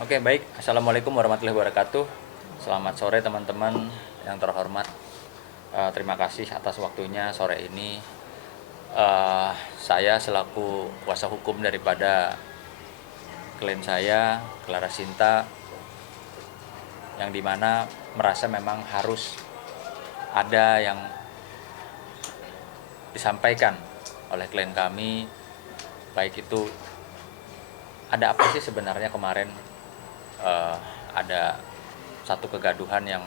Oke, baik. Assalamualaikum warahmatullahi wabarakatuh. Selamat sore teman-teman yang terhormat. Terima kasih atas waktunya sore ini. Saya selaku kuasa hukum daripada klien saya, Clara Sinta, yang dimana merasa memang harus ada yang disampaikan oleh klien kami, baik itu ada apa sih sebenarnya kemarin ada satu kegaduhan yang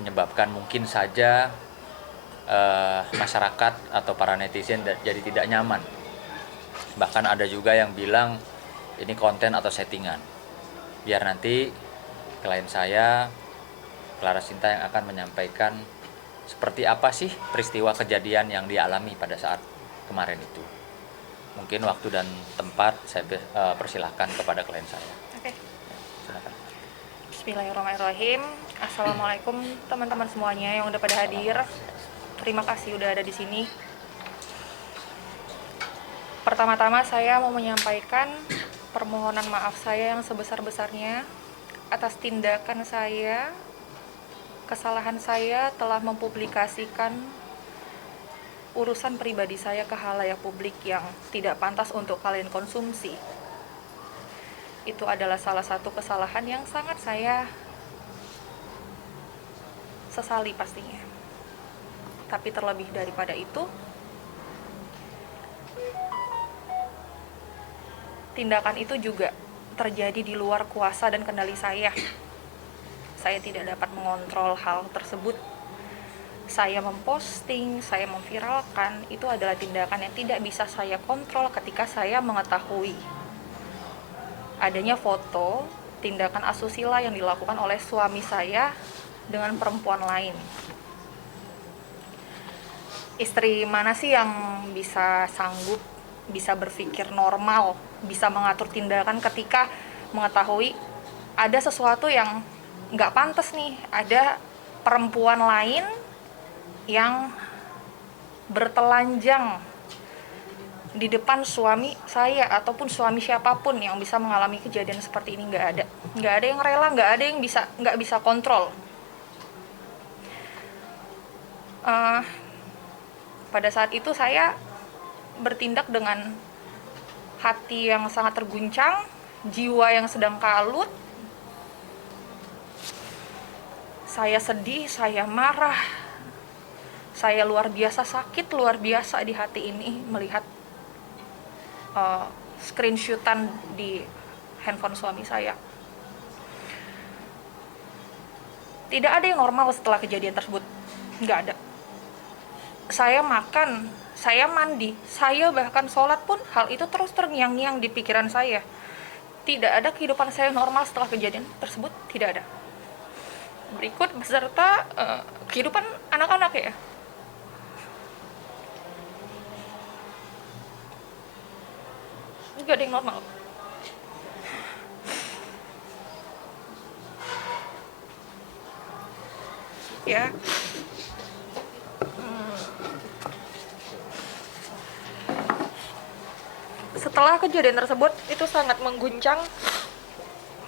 menyebabkan mungkin saja masyarakat atau para netizen jadi tidak nyaman. Bahkan ada juga yang bilang ini konten atau settingan. Biar nanti klien saya, Clara Sinta, yang akan menyampaikan seperti apa sih peristiwa kejadian yang dialami pada saat kemarin itu. Mungkin waktu dan tempat saya persilahkan kepada klien saya. Oke. Silakan. Bismillahirrahmanirrahim. Assalamualaikum teman-teman semuanya yang udah pada hadir. Terima kasih udah ada di sini. Pertama-tama saya mau menyampaikan permohonan maaf saya yang sebesar-besarnya atas tindakan saya, kesalahan saya telah mempublikasikan urusan pribadi saya ke khalayak publik yang tidak pantas untuk kalian konsumsi. Itu adalah salah satu kesalahan yang sangat saya sesali pastinya. Tapi terlebih daripada itu, tindakan itu juga terjadi di luar kuasa dan kendali saya. Saya tidak dapat mengontrol hal tersebut. Saya memposting, saya memviralkan, itu adalah tindakan yang tidak bisa saya kontrol ketika saya mengetahui adanya foto tindakan asusila yang dilakukan oleh suami saya dengan perempuan lain. Istri mana sih yang bisa sanggup, bisa berpikir normal, bisa mengatur tindakan ketika mengetahui ada sesuatu yang nggak pantas nih, ada perempuan lain yang bertelanjang di depan suami saya ataupun suami siapapun yang bisa mengalami kejadian seperti ini. Nggak ada yang rela, nggak bisa kontrol. Pada saat itu saya bertindak dengan hati yang sangat terguncang, jiwa yang sedang kalut. Saya sedih, saya marah, saya luar biasa sakit, luar biasa di hati ini melihat screenshotan di handphone suami saya. Tidak ada yang normal setelah kejadian tersebut, nggak ada. Saya makan, saya mandi, saya bahkan sholat pun hal itu terus terngiang-ngiang di pikiran saya. Tidak ada kehidupan saya normal setelah kejadian tersebut, tidak ada. Berikut beserta kehidupan anak-anak ya. Gak ada yang normal. Ya. Setelah kejadian tersebut, itu sangat mengguncang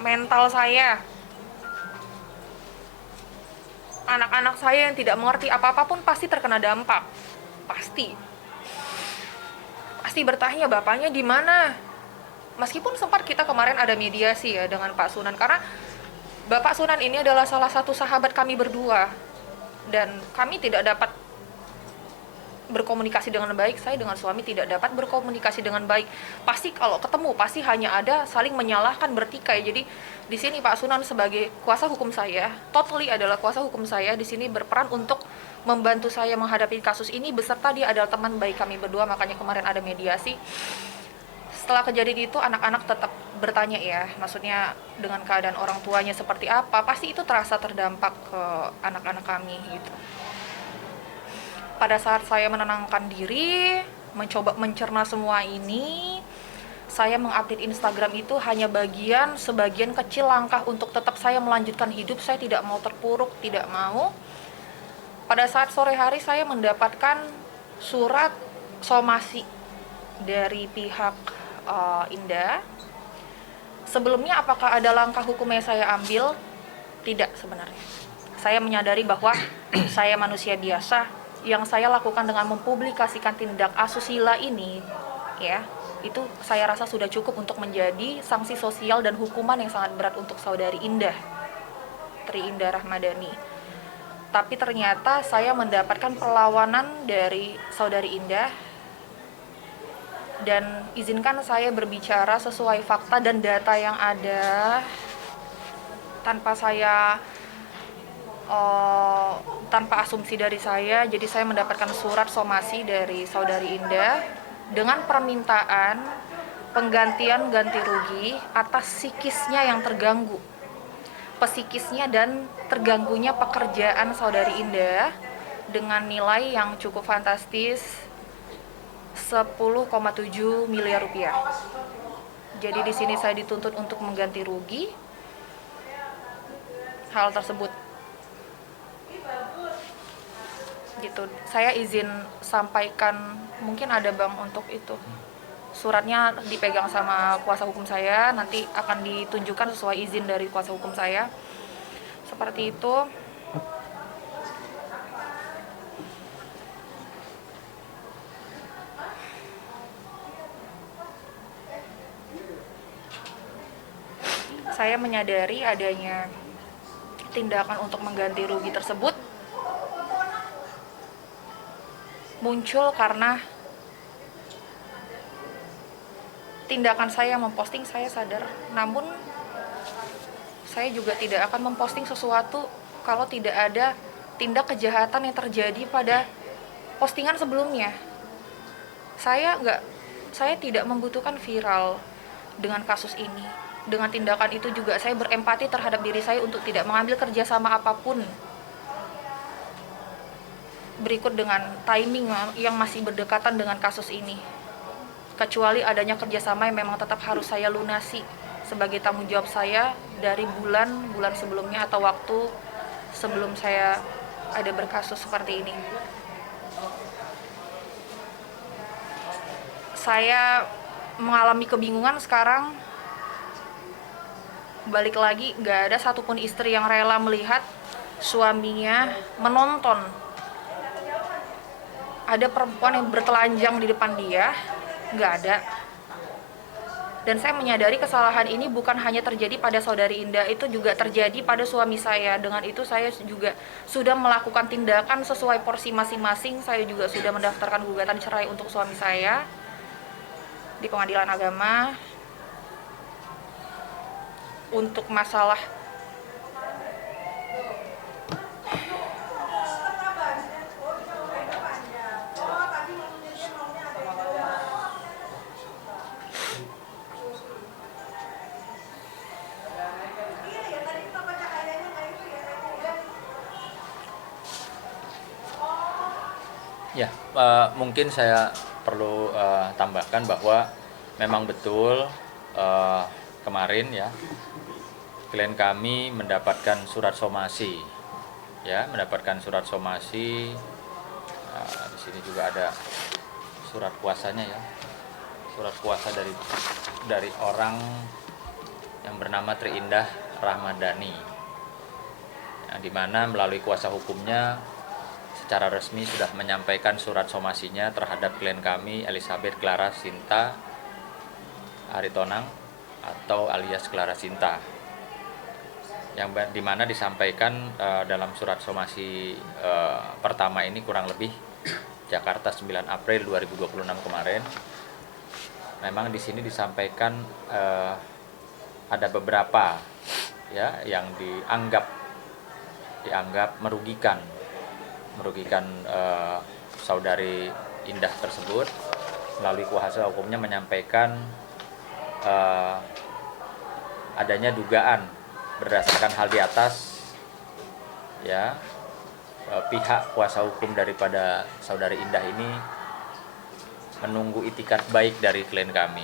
mental saya. Anak-anak saya yang tidak mengerti apa-apa pun pasti terkena dampak. Pasti bertanya bapaknya di mana. Meskipun sempat kita kemarin ada mediasi ya dengan Pak Sunan, karena Bapak Sunan ini adalah salah satu sahabat kami berdua dan kami tidak dapat berkomunikasi dengan baik. Saya dengan suami tidak dapat berkomunikasi dengan baik. Pasti kalau ketemu pasti hanya ada saling menyalahkan, bertikai. Jadi di sini Pak Sunan sebagai kuasa hukum saya, totally adalah kuasa hukum saya, di sini berperan untuk membantu saya menghadapi kasus ini, beserta dia adalah teman baik kami berdua, makanya kemarin ada mediasi. Setelah kejadian itu anak-anak tetap bertanya ya, maksudnya dengan keadaan orang tuanya seperti apa, pasti itu terasa terdampak ke anak-anak kami gitu. Pada saat saya menenangkan diri, mencoba mencerna semua ini, saya mengupdate Instagram itu hanya sebagian kecil langkah untuk tetap saya melanjutkan hidup. Saya tidak mau terpuruk, tidak mau. Pada saat sore hari saya mendapatkan surat somasi dari pihak Indah. Sebelumnya apakah ada langkah hukum yang saya ambil? Tidak sebenarnya. Saya menyadari bahwa saya manusia biasa. Yang saya lakukan dengan mempublikasikan tindak asusila ini, ya, itu saya rasa sudah cukup untuk menjadi sanksi sosial dan hukuman yang sangat berat untuk saudari Indah, Tri Indah Rahmadani. Tapi ternyata saya mendapatkan perlawanan dari saudari Indah, dan izinkan saya berbicara sesuai fakta dan data yang ada tanpa asumsi dari saya. Jadi saya mendapatkan surat somasi dari saudari Indah dengan permintaan penggantian ganti rugi atas psikisnya yang terganggu, psikisnya dan terganggunya pekerjaan saudari Indah dengan nilai yang cukup fantastis 10,7 miliar rupiah. Jadi di sini saya dituntut untuk mengganti rugi hal tersebut. Gitu. Saya izin sampaikan, mungkin ada Bang untuk itu. Suratnya dipegang sama kuasa hukum saya, nanti akan ditunjukkan sesuai izin dari kuasa hukum saya. Seperti itu. Saya menyadari adanya tindakan untuk mengganti rugi tersebut muncul karena tindakan saya memposting, saya sadar. Namun saya juga tidak akan memposting sesuatu kalau tidak ada tindak kejahatan yang terjadi pada postingan sebelumnya. Saya tidak membutuhkan viral dengan kasus ini. Dengan tindakan itu juga saya berempati terhadap diri saya untuk tidak mengambil kerjasama apapun berikut dengan timing yang masih berdekatan dengan kasus ini, kecuali adanya kerjasama yang memang tetap harus saya lunasi sebagai tanggung jawab saya dari bulan sebelumnya atau waktu sebelum saya ada berkasus seperti ini. Saya mengalami kebingungan sekarang. Balik lagi, gak ada satupun istri yang rela melihat suaminya menonton ada perempuan yang bertelanjang di depan dia. Gak ada. Dan saya menyadari kesalahan ini bukan hanya terjadi pada saudari Indah, itu juga terjadi pada suami saya. Dengan itu saya juga sudah melakukan tindakan sesuai porsi masing-masing. Saya juga sudah mendaftarkan gugatan cerai untuk suami saya di Pengadilan Agama. Untuk masalah Ya, mungkin saya perlu tambahkan bahwa memang betul kemarin ya klien kami mendapatkan surat somasi, ya, mendapatkan surat somasi. Di sini juga ada surat kuasanya ya, surat kuasa dari orang yang bernama Tri Indah Rahmadani, yang dimana melalui kuasa hukumnya secara resmi sudah menyampaikan surat somasinya terhadap klien kami Elizabeth Clara Sinta Aritonang atau alias Clara Sinta, yang dimana disampaikan dalam surat somasi pertama ini kurang lebih Jakarta 9 April 2026 kemarin. Memang di sini disampaikan ada beberapa ya yang dianggap merugikan saudari Indah tersebut. Melalui kuasa hukumnya menyampaikan adanya dugaan berdasarkan hal di atas ya, pihak kuasa hukum daripada saudari Indah ini menunggu itikat baik dari klien kami.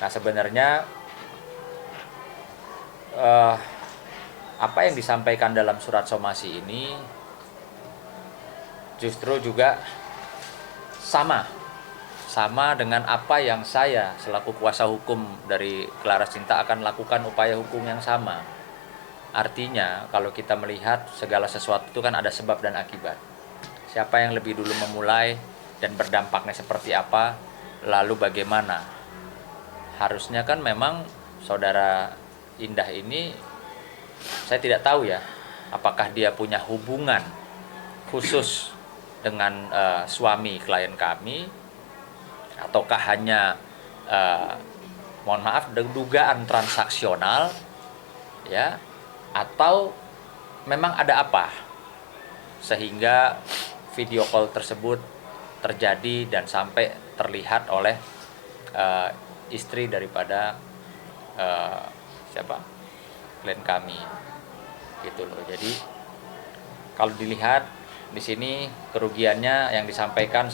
Nah, sebenarnya apa yang disampaikan dalam surat somasi ini justru juga sama sama dengan apa yang saya selaku kuasa hukum dari Clara Sinta akan lakukan upaya hukum yang sama. Artinya kalau kita melihat segala sesuatu itu kan ada sebab dan akibat. Siapa yang lebih dulu memulai dan berdampaknya seperti apa, lalu bagaimana. Harusnya kan memang saudara Indah ini, saya tidak tahu ya, apakah dia punya hubungan khusus dengan suami klien kami, ataukah hanya mohon maaf dugaan transaksional, ya, atau memang ada apa sehingga video call tersebut terjadi dan sampai terlihat oleh istri daripada klien kami, gitu loh. Jadi kalau dilihat di sini kerugiannya yang disampaikan